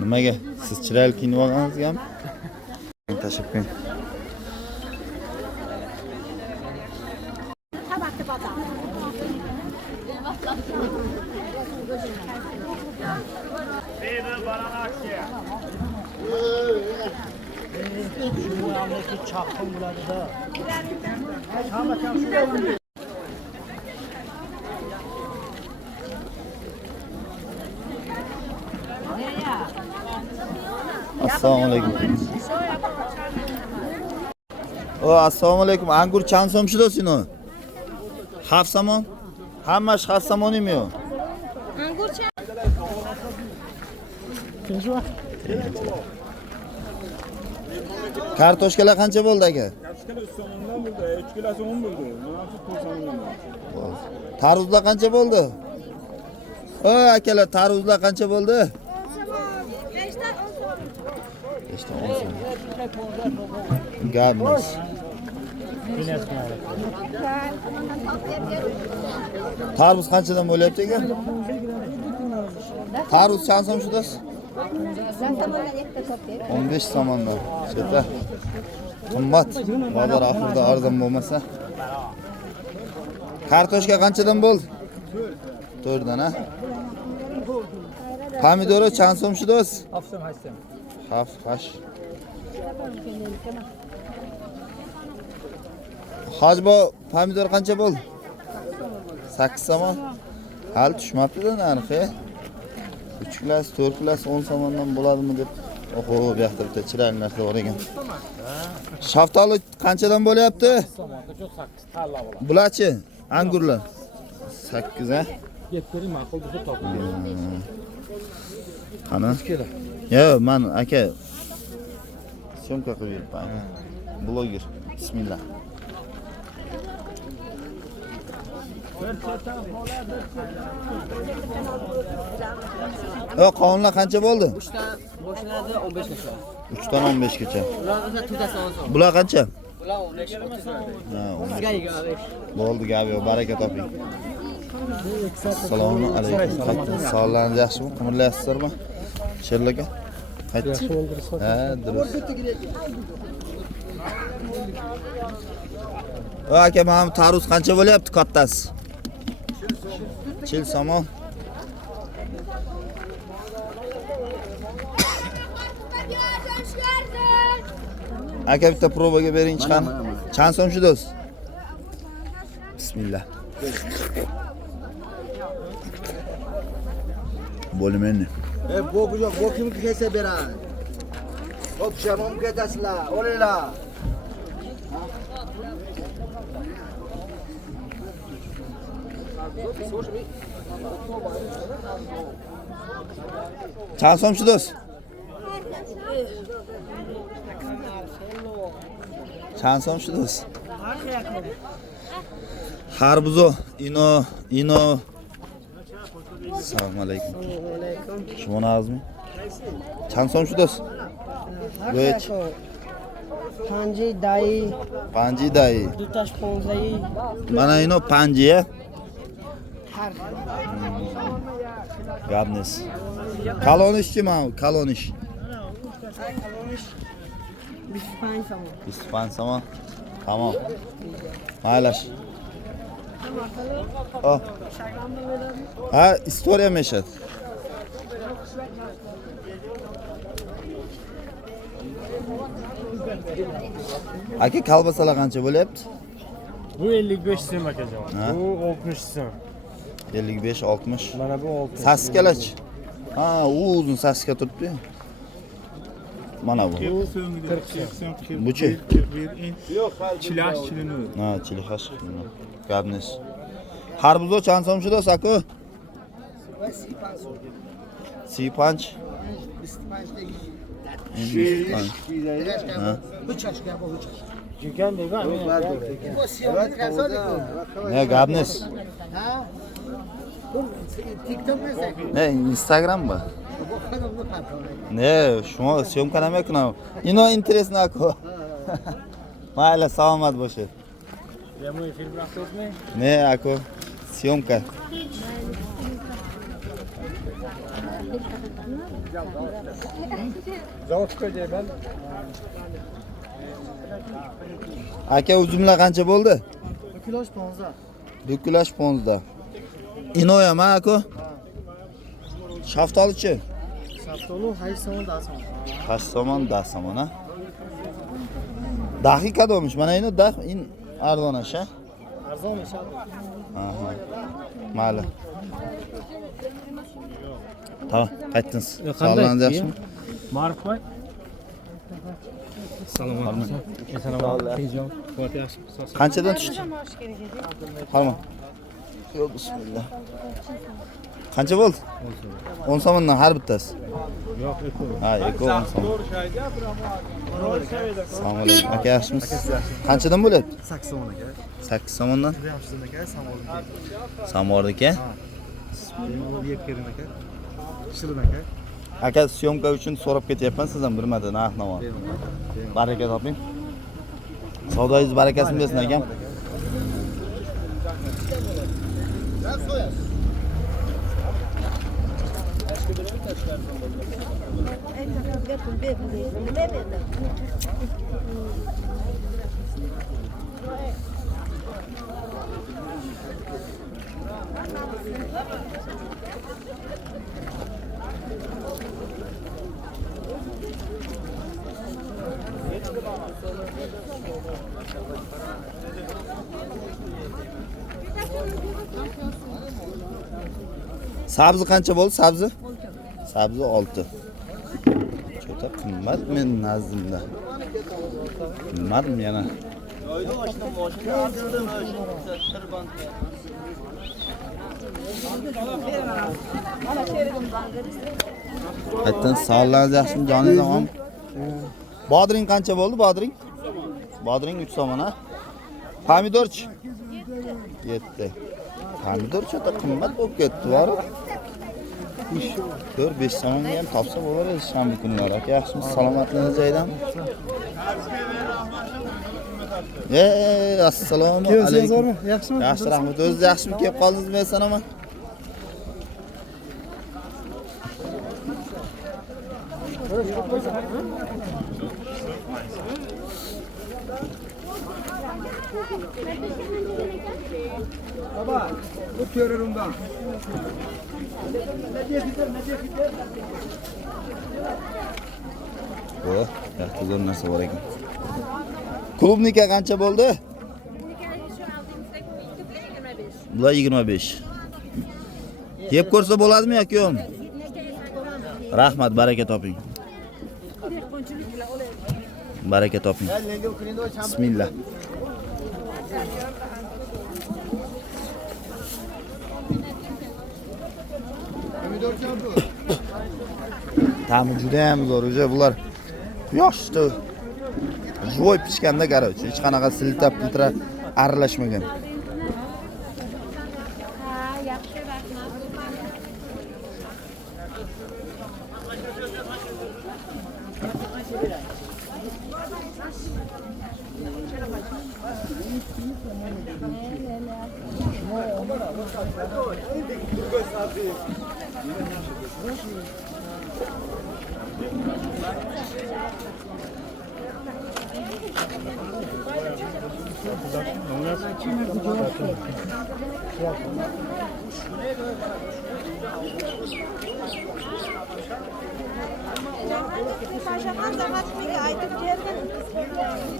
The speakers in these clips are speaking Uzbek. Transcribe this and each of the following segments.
Nimaga? Siz chiroyli kiyinib olganingizgami? Tashakkur. Assalomu alaykum. Assalomu alaykum. Angur chand so'm shidosini? 7 somon? Hammasi 7 somonimi yo? Angur chand. Kartoshkalar qancha bo'ldi aka? Kartoshkalar 3 somondan bo'ldi, 3 kilosi 10 bo'ldi. Mana shu 4 somondan bo'ldi. Tarvuzlar qancha bo'ldi? Akalar, tarvuzlar qancha bo'ldi? 5 ta 10 so'm. Gapmiz. Tarvuz qanchadan bo'lyapti aka? Tarvuz qancha so'm shudasiz? 15 somondan. Cheta. Qimmat. Bozor oxirida arzon bo'lmasa. Kartoshka qanchadan bo'ldi? 4 dan, ha? Pomidori qancha so'm shudasiz? 7 so'm, 8 so'm. 7. Hojbo pomidor qancha bo'ldi? 8 somon. Hal tushmabdi-da narxi. 3 klass, 4 klass 10 somondan bo'ladimi deb. Oho, bu yoqda bitta chiroyli narsa bor ekan. Shaftoli qanchadan bo'lyapti? 8 talla bo'ladi. Bularchi? Angurlar. 8, ha? 7 ma'qul bo'lsa toping. Qani? Yo, men aka syomka qilib yuribman. Bloger. Bismillah. Qonunlar qancha bo'ldi? 3 ta boshlanadi 15 gacha. 3 dan 15 gacha. Ularga to'dasi olsin. Bular qancha? Bular 15. Ha, 15. Sizga 25. Bo'ldi, gap yo'q, baraka toping. Assalomu alaykum. Qaytdingiz? Sog'lig'ingiz yaxshimi? Qimirlayapsizlarmi? Sherlaka? Qaytdi. Ha, durust. Aka, mana tarvuz qancha bo'lyapti kattasi? 40 somon. Aka, bitta probaga bering chiqan. Qancha so'm shu do'st? Bismillah. Bo'lmaydi. Bu kim kese beran. Hop shamom ketasizlar, olinglar. Qancha so'm shu do'st? Qancha so'm shu do'st? Harbuzo, ino. Assalomu alaykum. Shuma nazmi? Qancha so'm shu do'st? Yo'q. Panji dai. Dutash 15. Mana ino panji, ya. Gabnes. Kalonishchi mana, kalonish. 25 so'm. 25 so'm. Tamam. Maylash. Ha, istoriya meshat. Aka, kalbasalar qancha bo'lyapti? Bu 55 so'm akajon. Bu 60 so'm. 55-60. Mana bu 60. Saskalach. Ha, u uzun saska turibdi. Mana bu. 40 Buchi? Chilash chilini. Ha, chilihash. Gabnes. Harbuzo qancha so'm shu do'st aka? Sipanch. Ne gabnes? Ne Instagram mı? Ne şuna syomka nima qilamiz? Ino интересно ako. Mayli, salomat bo'lish. Прямой эфир бıraktınız mı? Ne ako? Syomka. Zavodga ben. Aka uzumlar qancha bo'ldi? Kiloş ponza. Dukulash ponzda. Inoyam ako? Shaftolichi. Saftolu hayır somon da somon. Qashsomon dasamon ha. Daqiqada olmuş. Mana ino dah in ardonash ha. Arzon inşallah. Aha. Mayli. Tamam, qaytdingiz. Sog'lig'ingiz yaxshimi? Marif Bey. Salomat. Assalomu alaykum. Quvvat yaxshi. Qanchadan tushdi? Qarma. Yo'q, bismillah. Qancha bo'ldi? 10 so'mdan har bittasi. Yo'q, eko. Ha, eko 10 so'm. Assalomu alaykum. Aka yaxshimisiz? Qanchadan bo'lyapti? 8 somon aka. 8 so'mdan. Juda yaxshi aka, samolga. Samordika. Bu yeb keling aka. Shirin aka. Aka syomka uchun so'rab ketyapman sizdan bir marta narx-navo. Baraka toping. Savdoyingiz barakasini bersin akam. Sabzi qancha bo'ldi? Sabzi? Sabzi 6. Juda qimmat men nazdimda. Qimmatmi yana? Aytdan sog'lig'ingiz yaxshimi? Joningiz omon? Bodring qancha bo'ldi? Bodring? Bodring 3 so'm ha. Pomidorchi? 7. Pomidor juda qimmat bo'lib ketdi, bor. 4-5 so'mga ham topsa bo'lardi shanba kunlari. Aka yaxshimisiz? Salomatligingiz joyidami? Assalomu alaykum. Yaxshimi? Yaxshi, rahmat. O'zingiz yaxshimi kelib qoldingizmi? Men sanaman. Baba, bu körürümden. O, yaxshi zo'r narsa bor ekan. Klubniki qancha bo'ldi? Bular 25. Yeb ko'rsa bo'ladimi yoki yo'qmi? Rahmat, baraka toping. Baraka toping. Bismillah. Ta'mi juda ham zo'r. Bular yoshda joy pishganda qarochi, hech qanaqa siltab pitra aralashmagan.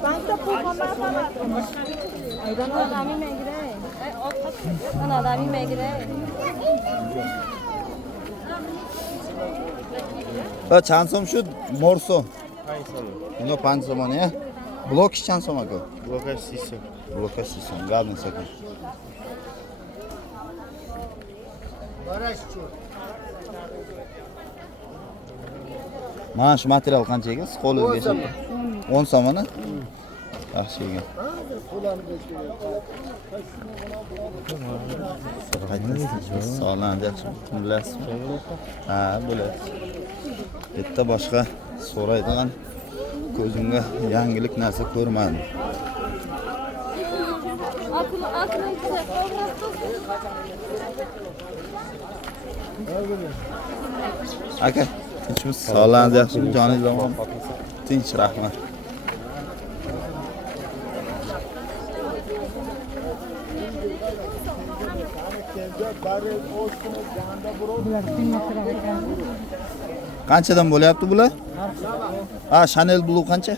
Bankda pul qolmadi. Aydan odam이 megray. Ana odam이 megray. Ha, chand so'm shu morso. Ino 5 so'm ya. Blok chand so'm aka? Blokaj 6 so'm. Blokaj 6 so'm. Gadni so'm. Mana shu material qancha ekan? Qo'lingizga 10 so'mni. Yaxshi ekan. Sog'lig'ingiz yaxshimi? Bilasizmi? Ha, bo'ladi. Bitta boshqa so'raydigan ko'zimga yangilik narsa ko'rmadim. Aka, tinchmiz? Sog'lig'ingiz yaxshimi? Joningiz omonmi? Tinch, rahmat. Qanchadan bo'lyapti bular? Ha, Chanel Blue qancha?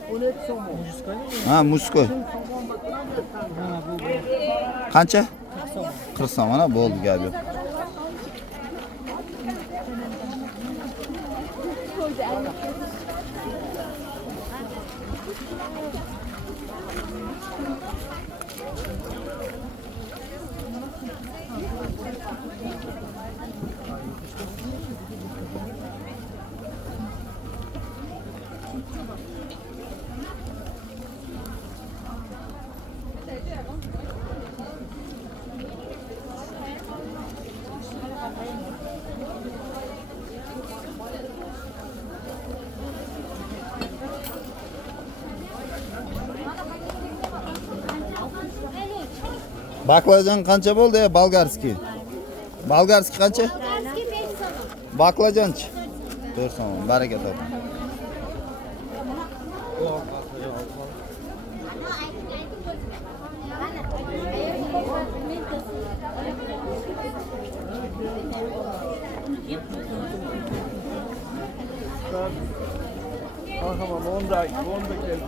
Ha, Muskoy. Qancha? 40 so'm. Mana bo'ldi, gap yo'q. Baklajan qancha bo'ldi ya, bolgarskiy? Bolgarskiy qancha? Baklajanchi? 4 so'm. Baraka toping. Tamam, 10 da geldi.